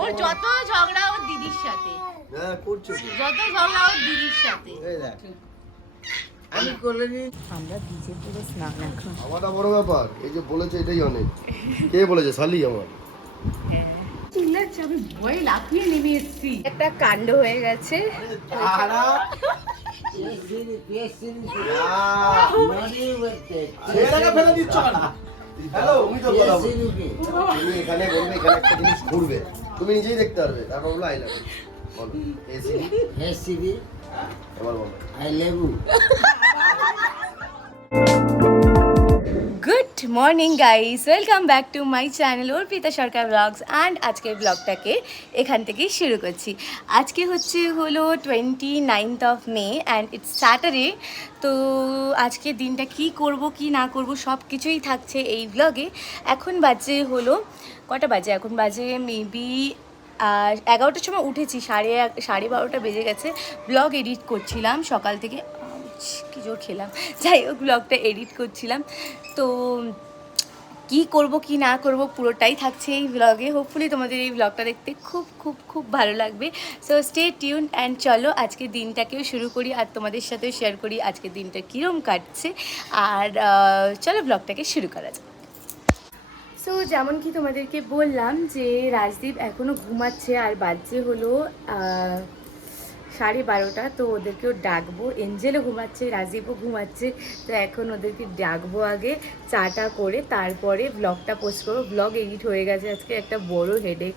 ওর যত ঝগড়া ওর দিদির সাথে। হ্যাঁ করছো যত ঝগড়া ওর দিদির সাথে। এই দেখ আমি করলে নি আমরা ভিজে পুরো স্নান এখন। আমারটা বড় ব্যাপার এই যে বলেছে এটাই অনেক কে বলেছে শালি আমার চিল্লাচ্ছে আমি ভয়ে লাফিয়ে নেমে এসেছি একটা কাণ্ড হয়ে গেছে তারা ফেলে দিচ্ছ না হ্যালো তুমি তো কথা বলো তুমি এখানে বলবে এখানে একটা জিনিস ঘুরবে তুমি নিজেই দেখতে পারবে তারপর বলো আই লাভ বলো এসি এসি এবার বলো I love you good morning guys welcome back to my channel Arpita Sarkar vlogs and আজকের ব্লগটাকে এখান থেকেই শুরু করছি। আজকে হলো 29th of May and it's Saturday. তো আজকের দিনটা কি করব কি না করব সব কিছুই থাকছে এই ব্লগে। এখন বাজে হলো কটা বাজে, এখন বাজে মেবি 11টার সময় উঠেছি, সাড়ে 12টা বেজে গেছে। ব্লগ এডিট করছিলাম সকাল থেকে, কি জোর খেলাম, যাই হোক ব্লগটা এডিট করছিলাম। তো কি করব কি না করব পুরোটাই থাকছে এই ব্লগে। হোপফুলি তোমাদের এই ব্লগটা দেখতে খুব খুব খুব ভালো লাগবে। সো স্টে টিউন অ্যান্ড চলো আজকের দিনটাকেও শুরু করি আর তোমাদের সাথেও শেয়ার করি আজকের দিনটা কীরকম কাটছে। আর চলো ব্লগটাকে শুরু করা যাক। সো যেমন কি তোমাদেরকে বললাম যে রাজদীপ এখনও ঘুমাচ্ছে আর বাজছে হলো 12:30। তো ওদেরকেও ডাকবো, এঞ্জেলও ঘুমাচ্ছে, রাজীবও ঘুমাচ্ছে। তো এখন ওদেরকে ডাকবো আগে, চাটা করে তারপরে ব্লগটা পোস্ট করবো। ব্লগ এডিট হয়ে গেছে, আজকে একটা বড় হেডেক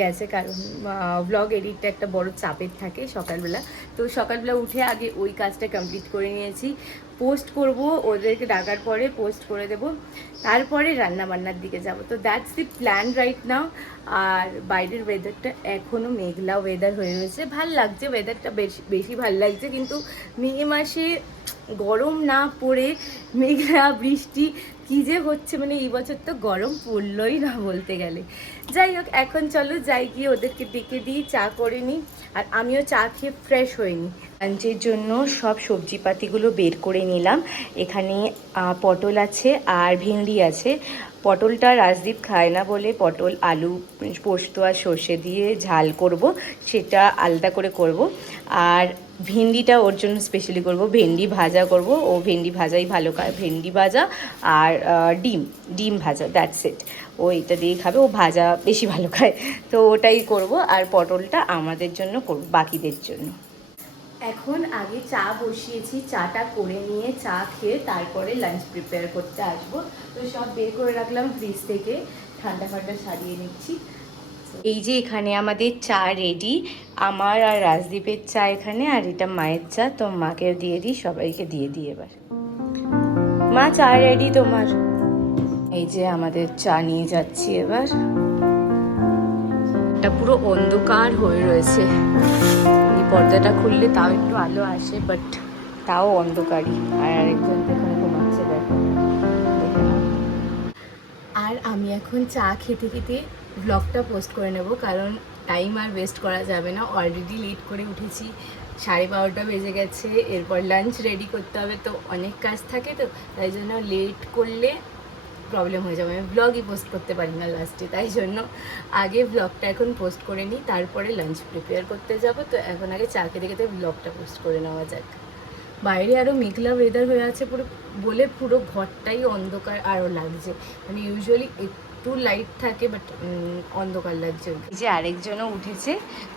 গেছে, কারণ ব্লগ এডিটটা একটা বড় চাপের থাকে সকালবেলা। তো সকালবেলা উঠে আগে ওই কাজটা কমপ্লিট করে নিয়েছি, পোস্ট করব, ওদেরকে ডাকার পরে পোস্ট করে দেব, তারপরে রান্নাবান্নার দিকে যাব। তো that's the plan right now. আর বাইরের ওয়েদারটা এখনও মেঘলা ওয়েদার হয়ে রয়েছে, ভাল লাগছে ওয়েদারটা, বেশি ভাল লাগছে। কিন্তু মে মাসে গরম না পড়ে মেঘলা বৃষ্টি কী যে হচ্ছে, মানে এই বছর তো গরম পড়লই না বলতে গেলে। যাই হোক এখন চলো যাই গিয়ে ওদেরকে ডেকে দিই, চা করে নিই। আর আমিও চা খেয়ে ফ্রেশ হয়ে নিই। লাঞ্চের জন্য সব সবজিপাতিগুলো বের করে নিলাম। এখানে পটল আছে আর ভেন্ডি আছে। পটলটা রাজদীপ খায় না বলে পটল আলু পোস্ত আর সর্ষে দিয়ে ঝাল করব, সেটা আলাদা করে করব। আর ভেন্ডিটা ওর জন্য স্পেশালি করব, ভেন্ডি ভাজা করব, ও ভেন্ডি ভাজাই ভালো খায়, ভেন্ডি ভাজা আর ডিম ভাজা, দ্যাটস ইট। ও এটা দিয়ে খাবে, ও ভাজা বেশি ভালো খায়, তো ওটাই করব। আর পটলটা আমাদের জন্য করব, বাকিদের জন্য। এখন আগে চা বসিয়েছি, চাটা করে নিয়ে চা খেয়ে তারপরে লাঞ্চ প্রিপেয়ার করতে আসবো। তো সব বের করে রাখলাম ফ্রিজ থেকে, ঠান্ডা ফান্ডা সারিয়ে নিচ্ছি। এই যে এখানে আমাদের চা রেডি, আমার আর রাজদীপের চা এখানে, আর এটা মায়ের চা। তো মাকেও দিয়ে দিই, সবাইকে দিয়ে দিই এবার। মা চা রেডি তোমার। এই যে আমাদের চা নিয়ে যাচ্ছি এবার। এটা পুরো অন্ধকার হয়ে রয়েছে, এই পর্দাটা খুললে তাও একটু আলো আসে, বাট তাও অন্ধকারই। আর আরেকজন এখানে ঘুমাচ্ছে, দেখো। আর আমি এখন চা খেতে খেতে ব্লগটা পোস্ট করে নেব, কারণ টাইম আর ওয়েস্ট করা যাবে না। অলরেডি লেট করে উঠেছি, 12:30 বেজে গেছে, এরপর লাঞ্চ রেডি করতে হবে, তো অনেক কাজ থাকে। তো তাই জন্য লেট করলে প্রবলেম হয়ে যাবে, আমি ব্লগই পোস্ট করতে পারি না লাস্টে। তাই জন্য আগে ব্লগটা এখন পোস্ট করে নিই, তারপরে লাঞ্চ প্রিপেয়ার করতে যাব। তো এখন আগে চা খেতে খেতে ব্লগটা পোস্ট করে নেওয়া যাক। বাইরে আরও মেঘলা ওয়েদার হয়ে আছে পুরো, বলে পুরো ঘরটাই অন্ধকার আরও লাগছে। মানে ইউজুয়ালি একটু লাইট থাকে, বাট অন্ধকার লাগছে। এই যে আরেকজনও উঠেছে,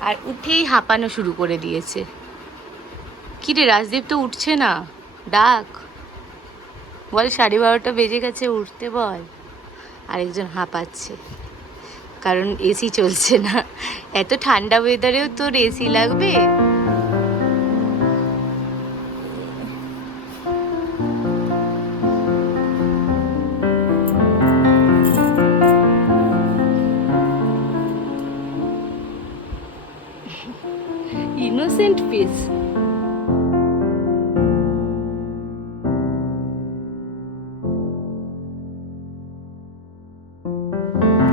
আর উঠেই হাঁপানো শুরু করে দিয়েছে। কী রে রাজদীপ তো উঠছে না, ডাক, বল 12:30 বেজে গেছে, উঠতে বল। আরেকজন হাঁপাচ্ছে, কারণ এসি চলছে না। এত ঠান্ডা ওয়েদারেও তোর এসি লাগবে? Innocent face.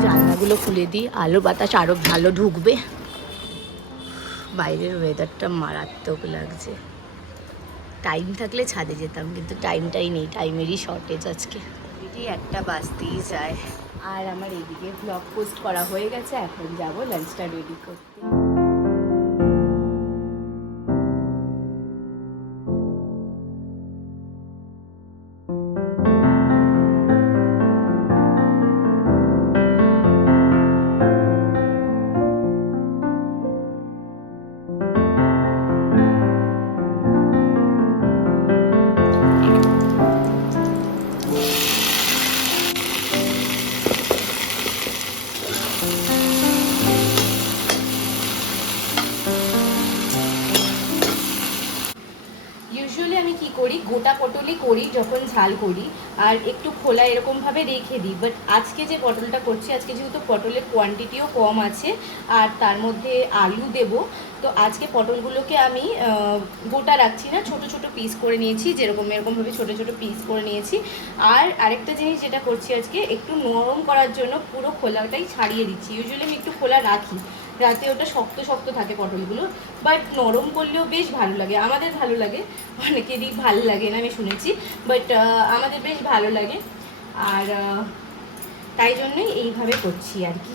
জানলাগুলো খুলে দিই, আলো বাতাস আরো ভালো ঢুকবে। বাইরের ওয়েদারটা মারাত্মক লাগছে। টাইম থাকলে ছাদে যেতাম, কিন্তু টাইমটাই নেই, টাইমেরই শর্টেজ আজকে। এটি 1টা বাজতেই যায়। আর আমার এইদিকে ব্লগ পোস্ট করা হয়ে গেছে, এখন যাব লাঞ্চটা রেডি করতে। ইউজুয়ালি আমি কি করি, গোটা পটলই করি যখন ঝাল করি, আর একটু খোলা এরকমভাবে রেখে দিই। বাট আজকে যে পটলটা করছি, আজকে যেহেতু পটলের কোয়ান্টিটিও কম আছে আর তার মধ্যে আলু দেব, তো আজকে পটলগুলোকে আমি গোটা রাখছি না, ছোট ছোট পিস করে নিয়েছি, এরকমভাবে ছোট ছোট পিস করে নিয়েছি। আর আরেকটা জিনিস যেটা করছি আজকে, একটু নরম করার জন্য পুরো খোলাটাই ছাড়িয়ে দিচ্ছি। ইউজুয়ালি আমি একটু খোলা রাখি, রাতে ওটা শক্ত শক্ত থাকে পটলগুলো, বাট নরম করলেও বেশ ভালো লাগে, আমাদের ভালো লাগে, অনেকেরই ভালো লাগে না আমি শুনেছি, বাট আমাদের বেশ ভালো লাগে। আর তাই জন্যই এইভাবে করছি আর কি।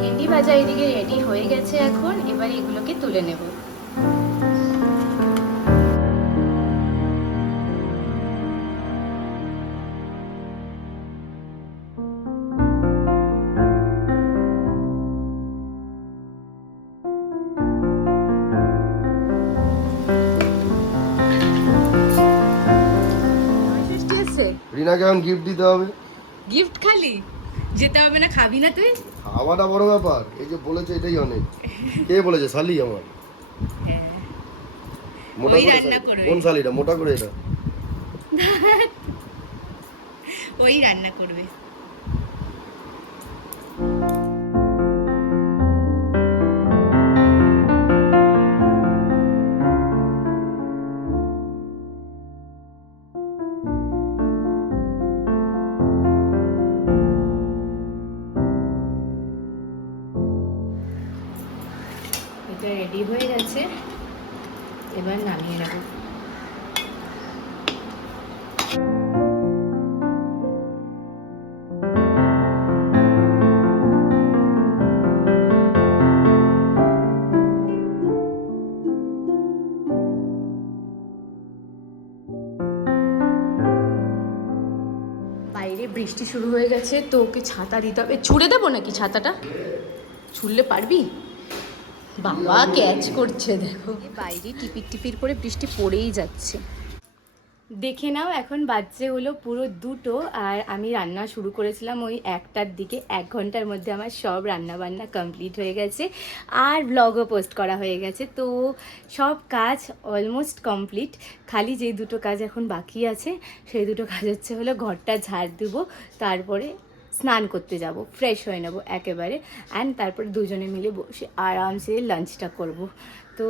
ভেন্ডি ভাজা এদিকে রেডি হয়ে গেছে, এখন এবার এগুলোকে তুলে নেব। রিনাকে এখন গিফট দিতে হবে। গিফট খালি যেতে হবে না, খাবি না তুই? খাওয়াটা বড় ব্যাপার, এই যে বলেছে এটাই অনেক। কে বলেছে? শালি আমার। মোটা ওই করে রান্না করবে। কোন শালিটা মোটা করে? এটা ওই রান্না করবে। এটা রেডি হয়ে গেছে, এবার নামিয়ে নেব। বাইরে বৃষ্টি শুরু হয়ে গেছে, তো ওকে ছাতা দিতে হবে। ছুঁড়ে দেবো নাকি ছাতাটা? ছুঁড়লে পারবি? বাবা ক্যাচ করছে, দেখো বাইরে টিপির টিপির করে বৃষ্টি পড়েই যাচ্ছে। দেখে নাও, এখন বাজছে হলো পুরো 2টো, আর আমি রান্না শুরু করেছিলাম ওই 1টার দিকে। 1 ঘন্টার মধ্যে আমার সব রান্না বান্না কমপ্লিট হয়ে গেছে, আর ব্লগও পোস্ট করা হয়ে গেছে। তো সব কাজ অলমোস্ট কমপ্লিট, খালি যেই 2টো কাজ এখন বাকি আছে, সেই 2টো কাজ হচ্ছে হলো ঘরটা ঝাড় দেবো, তারপরে স্নান করতে যাব, ফ্রেশ হয়ে নেবো একেবারে, অ্যান্ড তারপর দুজনে মিলে বসে আরামসে লাঞ্চটা করব। তো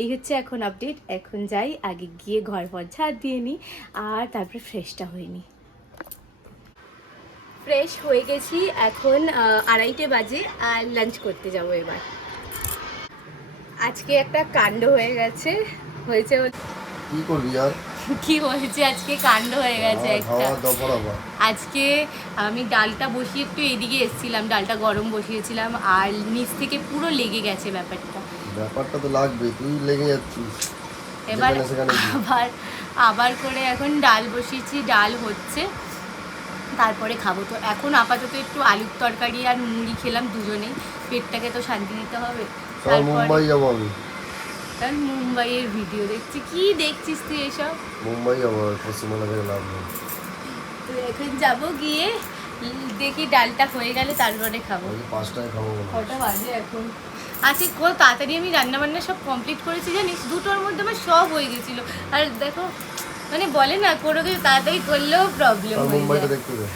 এই হচ্ছে এখন আপডেট। এখন যাই, আগে গিয়ে ঘর ফর ঝাড় দিয়ে নিই, আর তারপরে ফ্রেশটা হয়ে নিই। ফ্রেশ হয়ে গেছি, এখন 2:30 বাজে, আর লাঞ্চ করতে যাব এবার। আজকে একটা কাণ্ড হয়ে গেছে, হয়েছে কি করবি আর? কি হয়েছে আজকে? কাণ্ড হয়ে গেছে একটা। আজকে আমি ডালটা বসিয়ে একটু এদিকে এসেছিলাম, ডালটা গরম বসিয়েছিলাম, আর নিচ থেকে পুরো লেগে গেছে ব্যাপারটা তো লাগবে, তুই লেগে যাচ্ছিস। এবার আবার করে এখন ডাল বসিয়েছি, ডাল হচ্ছে, তারপরে খাবো। তো এখন আপাতত একটু আলুর তরকারি আর মুড়ি খেলাম দুজনেই, পেটটাকে তো শান্তি দিতে হবে। মুম্বাই যাবো আমি। কারণ মুম্বাইয়ের ভিডিও দেখছি। কি দেখছিস তুই এসব? মুম্বাই যাবো, পশ্চিমবঙ্গ থেকে লাভ নেই। তো এখন যাবো, গিয়ে দেখি ডালটা হয়ে গেলে তারপরে খাবো। 5টায় খাবো। কটা বাজে এখন? আজকে কত তাড়াতাড়ি আমি রান্না বান্না সব কমপ্লিট করেছি জানিস, 2টোর মধ্যে আমার সব হয়ে গেছিলো। আর দেখো, মানে বলে না কোনো কিছু তাড়াতাড়ি করলেও প্রবলেম হয়ে যায়। মুম্বাইটা দেখতে দে।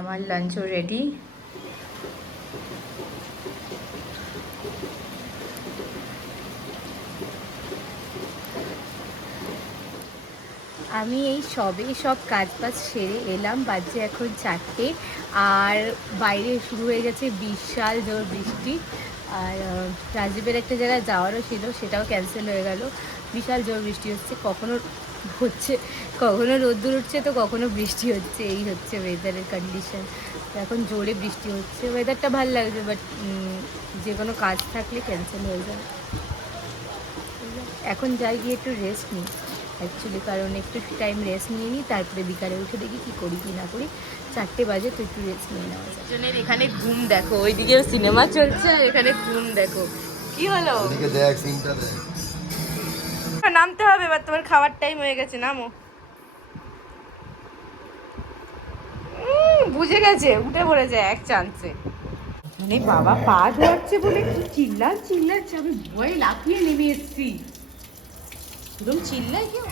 আমার লাঞ্চও রেডি, আমি এই সব কাজ সেরে এলাম, বাজে এখন 4টে। আর বাইরে শুরু হয়ে গেছে বিশাল জোর বৃষ্টি। আর রাজীবের একটা জায়গায় যাওয়ারও ছিল, সেটাও ক্যান্সেল হয়ে গেল। বিশাল জোর বৃষ্টি হচ্ছে, কখনো রোদ্দুর উঠছে তো কখনো বৃষ্টি হচ্ছে, এই হচ্ছে ওয়েদারের কন্ডিশন। এখন জোরে বৃষ্টি হচ্ছে, ওয়েদারটা ভালো লাগছে, বাট যে কোনো কাজ থাকলে ক্যান্সেল হয়ে যায়। এখন যাই গিয়ে একটু রেস্ট নিই অ্যাকচুয়ালি, কারণ একটু টাইম রেস্ট নিয়ে নিই, তারপরে বিকালে উঠে দেখি কী করি কি না করি। 4টে বাজে তো একটু রেস্ট নিয়ে নেওয়া যায়। জনের এখানে ঘুম দেখো, ওইদিকেও সিনেমা চলছে আর এখানে ঘুম দেখো। কি হলো? দেখ সিনটা দেখ। নামতে হবে এবার, তোমার খাওয়ার টাইম হয়ে গেছে, নামো। বুঝে গেছে, উঠে পড়ে যায় এক চান্সে। মানে বাবা পা ধোয়াচ্ছে বলে কি চিল্লাচ্ছে, আমি ভয়ে লাফিয়ে নেমে এসছি। একদম চিল্লাই কেউ।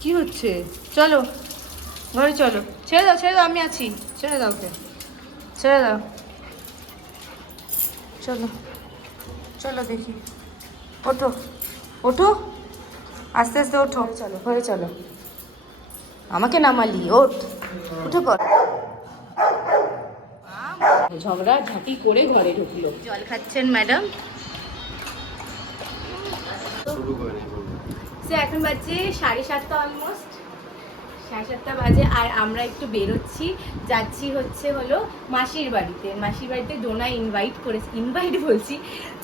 কি হচ্ছে? চলো ঘরে চলো। ছেড়ে দাও, আমি আছি। ছেড়ে দাও, চলো দেখি। ওঠো আস্তে আস্তে ওঠো। চলো ঘরে চলো। আমাকে নামালি, উঠে পড়। ঝগড়া ঝাঁটি করে ঘরে ঢুকলো। জল খাচ্ছেন ম্যাডাম? এখন বাজে 7:30 অলমোস্ট, 7:30 বাজে। আর আমরা একটু বেরোচ্ছি, যাচ্ছি হলো মাসির বাড়িতে। ডোনা ইনভাইট বলছি,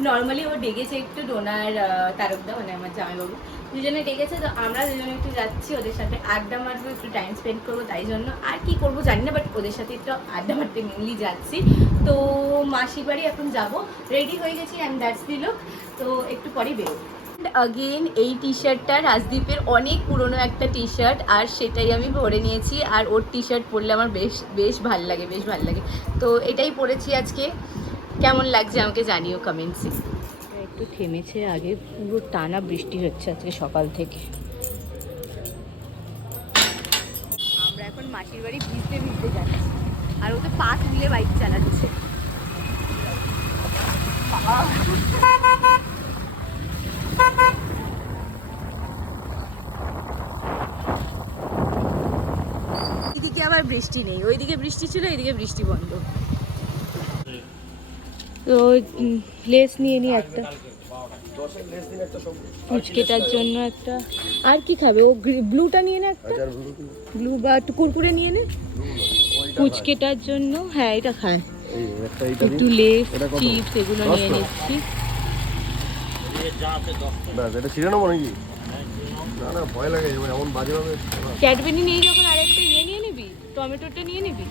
নর্মালি ও ডেকেছে একটু, ডোনার তারকদা মানে আমার জামাইবাবু দুজনে ডেকেছে। তো আমরা দুজনে একটু যাচ্ছি, ওদের সাথে আড্ডা মারবো, একটু টাইম স্পেন্ড করবো, তাই জন্য। আর কি করবো জানি না, বাট ওদের সাথে একটু আড্ডা মারতে মেনলি যাচ্ছি। তো মাসির বাড়ি এখন যাব, রেডি হয়ে গেছি, অ্যান্ড দ্যাটস দি লুক। তো একটু পরেই বেরোবো। অগেন এই টি শার্টটা রাজদীপের অনেক পুরনো একটা টি শার্ট, আর সেটাই আমি পরে নিয়েছি। আর ওর টি শার্ট পরলে আমার বেশ ভালো লাগে। তো এটাই পরেছি আজকে। কেমন লাগছে আমাকে জানিও কমেন্টসে। একটু থেমেছে, আগে পুরো টানা বৃষ্টি হচ্ছে আজকে সকাল থেকে। আমরা এখন মাসির বাড়ি ভিজতে যাচ্ছি, আর ও তো পাশ মিলে বাইক চালাচ্ছে। এদিকে আবার বৃষ্টি নেই, ওইদিকে বৃষ্টি ছিল, এইদিকে বৃষ্টি বন্ধ। তো লেস নিয়ে নি একটা, ফুচকেটার জন্য একটা। আর কি খাবে ও? ব্লুটা নিয়ে নে একটা, ব্লু বা একটু কুরকুরে নিয়ে নে ফুচকেটার জন্য। হ্যাঁ এটা খায়, একটু লেস চিপস এগুলো নিয়ে নিচ্ছি। ক্যাডবেরি নিয়ে যখন আরেকটা নিয়ে নিবি, টমেটোটা নিয়ে নিবি,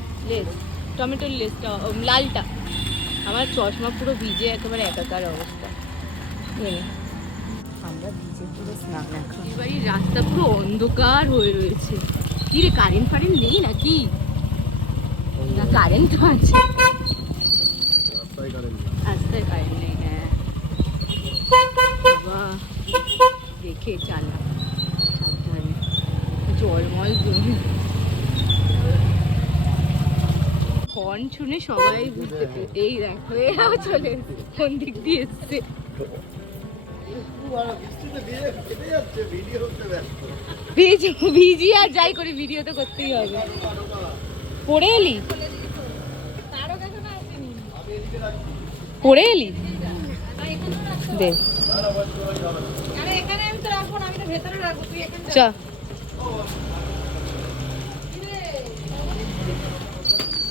টমেটোর লেসটা লালটা। আমার চশমা পুরো ভিজে একেবারে একাকার অবস্থা। আমরা ভিজে পুরো স্নান এখন। বাড়ির রাস্তা পুরো অন্ধকার হয়ে রয়েছে। কি রে, কারেন্ট নেই নাকি? না কারেন্ট তো আছে, রাস্তায় কারেন্ট নেই। হ্যাঁ বাহ, দেখে চালা, সাবধানে, জলমল জমি। হর্ন শুনে সবাই বুঝতে পেরে, এই দেখো এরাও চলে কোন দিক দিয়ে এসছে। ভিজি আর যাই করে ভিডিও তো করতেই হবে। পড়ে এলি দে চ।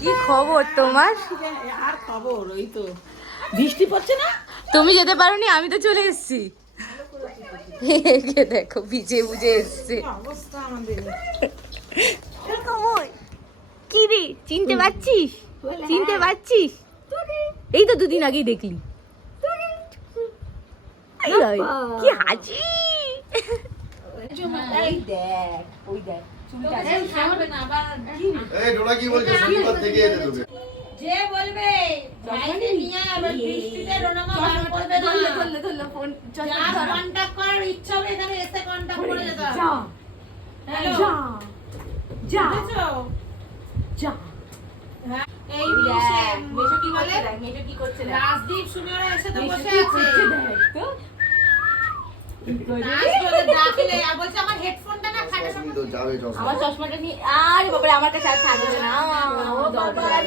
কি খবর তোমার? আর খবর, ওই তো বৃষ্টি পড়ছে না। তুমি যেতে পারোনি, আমি তো চলে এসেছি। দেখো ভিজে বুঝে এসছে অবস্থা আমাদের। কি রে, চিনতে পারছিস? এই তো দুদিন আগেই দেখলি। কি হাসি! এই দেখ, ওই দেখ যে বলবে বাইরে নিয়ে আবার বৃষ্টিতে রোনামা বার করবে না। ধরলে ফোন কন্টাক্ট করার ইচ্ছা হবে, এখানে এসে কন্টাক্ট করে যেতে হবে। হ্যালো যা হ্যাঁ, এই নিশে মেশো কি বলে করছে? রাজদীপ সুমিরা এসে তো বসে আছে। নাচ করে ডাকলে আর বলছে আমার হেডফোনটা না খাটে তুমি তো যাবে চশমা। আমার চশমাটা নিয়ে আরে বাবারে আমার কাছে আর থাকবে না ও দরকার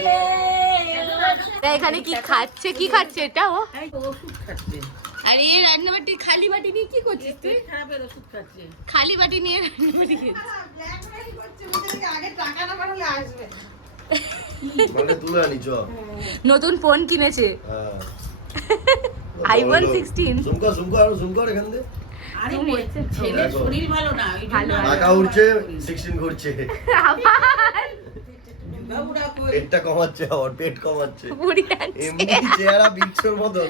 এখানে কি খাচ্ছে এটা ও ওষুধ খাচ্ছে আরে এই রান্নাবাটি খালি বাটি নিয়ে কি করছিস তুই খারাপের ওষুধ খাচ্ছে খালি বাটি নিয়ে রান্নাবাটি খেয়েছিস আগে টাকা না পাঠালে আসবে মানে তুলে আনি চ। নতুন ফোন কিনেছে হ্যাঁ iPhone 16 জুম কর এখান থেকে। আরে ছেলের শরীর ভালো না ওই জন্য ভালো। টাকা উঠছে 16 ঘুরছে, আবার বাবুরা কই পেটটা কমাচ্ছে আবার পেট কমাচ্ছে। বুড়ি আনছে এমনি চেহারা বিচ্ছর মতন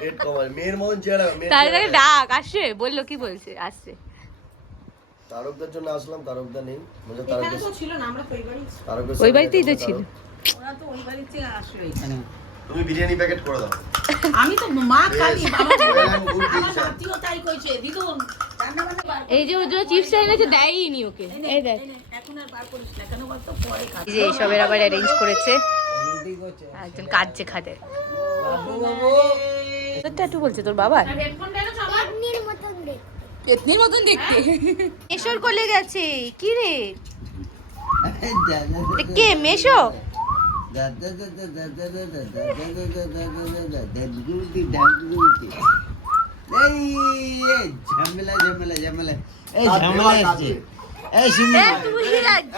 পেট কমায়, মেয়ের মতন চেহারা। মেয়ের তার চেহারা। ডাক আসছে বললো কি বলছে আসছে তারকদার জন্য আসলাম, তারকদা নেই। বলছে এখানে তো ছিল না আমরা তো ওই বাড়ি তারকের ওই সাথে বাড়িতেই তো দেখা ছিল তারক। ওরা তো ওই বাড়ি থেকে আসলো এখানে তুমি বিরিয়ানি প্যাকেট করে দাও। আমি তো মা খালি বাবা Well and good আমার decision. নাতিও তাই কইছে দিদুন রান্না বান্না এই যে ওর জন্য চিপস এনেছে দেয়নি ওকে এই দেখ এখন আর বার করিস না কেন বলতো পরে খাবি এই যে এইসবের আবার অ্যারেঞ্জ করেছে একজন কাটছে খাটে একটু বলছে তোর বাবা হেডফোনটা না সবার পেতনির মতন দেখতে মেশোর কোলে গেছে কি রে এটা কে মেশো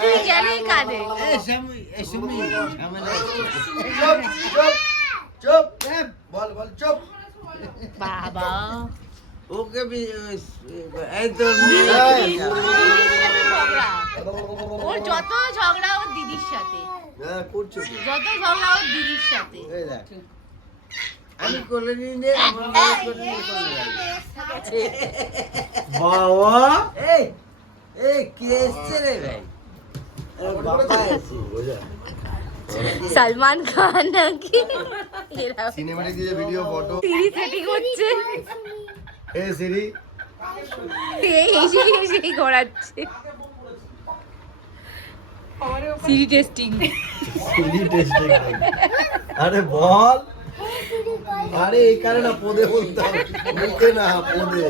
তুই গেলেই কাঁদে চুপ চুপ বল বল চুপ। বাবা ওকে भी এই তো ঝগড়া ওর যত ঝগড়া ওর দিদির সাথে হ্যাঁ করছো তো। যত ঝগড়া ওর দিদির সাথে এই দেখ আমি কোলে নিয়ে আমার বউ কোলে নিয়ে বাবা এই এই কি এসছে রে ভাই বাবা এসছে বোঝা সালমান খান নাকি সিনেমাটিক দিয়ে ভিডিও ফটো। সিরি সেটিং হচ্ছে এ সিরি এই হেসে ঘোরাচ্ছে সিরি টেস্টিং সিরি টেস্টিং। আরে বল, আরে এই কারণে না পদে বলতে হবে, মুখে না পদে।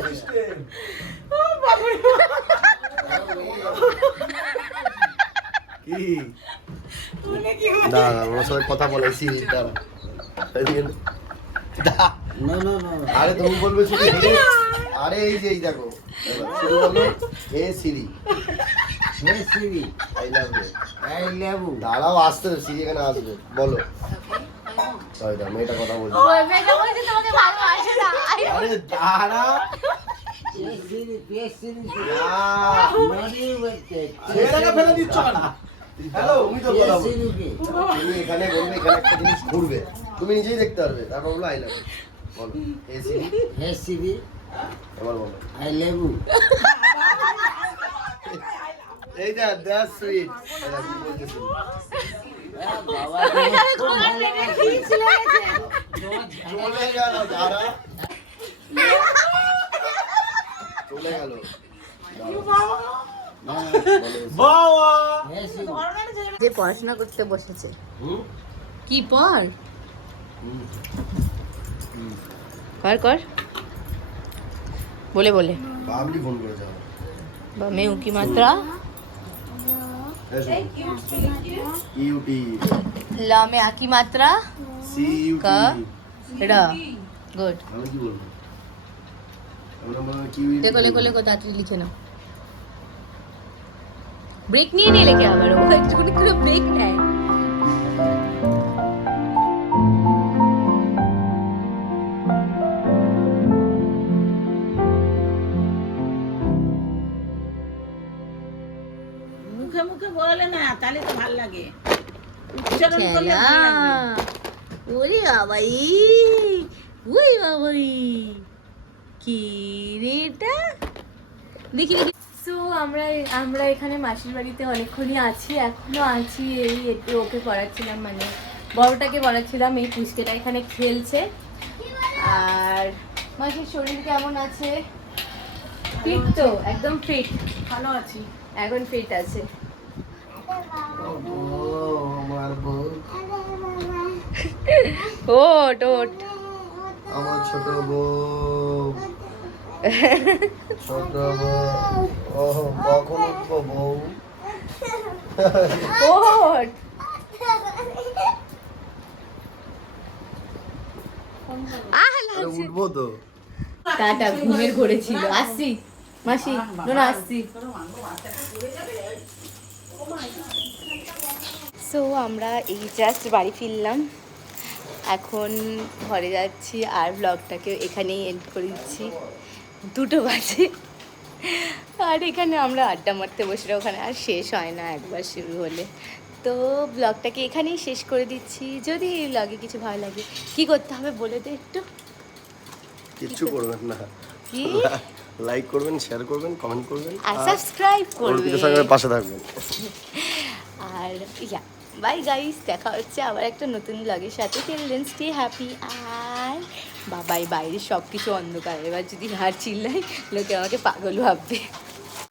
কি দাঁড়া ওর সাথে কথা বলে সিরি দাঁড়া। না না না আরে তুমি বলবে শুধু হে, আরে এই যে এই দেখো শুধু বলো hey Siri hey Siri I love you. I love you দাঁড়াও আসতে সিরি এখানে আসবে বলো। তাই না মেয়েটা কথা বলছে। তোমাকে ভালোবাসে না আরে দাঁড়া হে সিরি হে সিরি না নড়ি বলতে ছেলেটাকে ফেলে দিচ্ছ কেন? হ্যালো তুমি তো কথা বলো। সিরি কি তুমি এখানে বলবে এখানে একটা জিনিস ঘুরবে, তুমি নিজেই দেখতে পারবে, তারপর বলো আই লাভ ইউ বলো। হে সিরি হে সিরি এবার বলো। আই লাভ ইউ এই দ্যাটস সুইট। এটা কি বলতেছিস? বাবা খুব ভালোবাসি চলে গেল দাঁড়া চলে গেল বাবা হে সিরি যে পড়াশোনা করতে বসেছে হুম কি পর হুম কর কর বলে বলে বাবলি ফোন করেছে আমার। বা মেউ কি মাত্রা এসো ইউটি লা মে আকি মাত্রা সি ইউটি কা রা গুড আমি কি বলবো আমরা মানে কি লেখো লেখো লেখো তাড়াতাড়ি লিখে নাও ব্রেক নিয়ে নিয়ে লেখে আবার ও একটুখানি করে ব্রেক নেয় মুখে মুখে বলে না তাহলে তো ভালো লাগে উচ্চারণ করলে খেলা ভালো লাগবে ওরে বাবাই ওই বাবাই কি রে এটা দেখি দেখি সো আমরা এখানে মাসির বাড়িতে অনেকক্ষণই আছি এখনো আছি এই একটু ওকে পড়াচ্ছিলাম মানে বড়টাকে পড়াচ্ছিলাম এই পুচকেটা এখানে খেলছে আর মাসির শরীর কেমন আছে ফিট তো একদম ফিট ভালো আছি এখন ফিট আছে ও আমার বউ ওট ওট আমার ছোট বউ ছোট বউ ও কখন উঠবো বউ ওঠ। আরে উঠবো তো টাটা, ঘুমের ঘোরে ছিল। আসছি মাসি, না আসছি। সো আমরা এই জাস্ট বাড়ি ফিরলাম, এখন ঘরে যাচ্ছি আর ব্লগটাকে এখানেই এন্ড করে দিচ্ছি। 2টো বাজে আর এখানে আমরা আড্ডা মারতে বসে, ওখানে আর শেষ হয় না একবার শুরু হলে। তো ব্লগটাকে এখানেই শেষ করে দিচ্ছি। যদি ব্লগে কিছু ভালো লাগে, কি করতে হবে বলে দে একটু। কিচ্ছু করবেন না, কি? লাইক করবেন, শেয়ার করবেন, কমেন্ট করবেন আর সাবস্ক্রাইব করবেন। অর্পিতা সাগরের পাশে থাকবেন। আর ইয়া, বাই গাইস, দেখা হচ্ছে আবার একটা নতুন ব্লগের সাথে। টিল দেন স্টে হ্যাপি আর বাবাই। বাইরে সব কিছু অন্ধকার, এবার যদি আর চিল্লাই লোকে আমাকে পাগল ভাববে।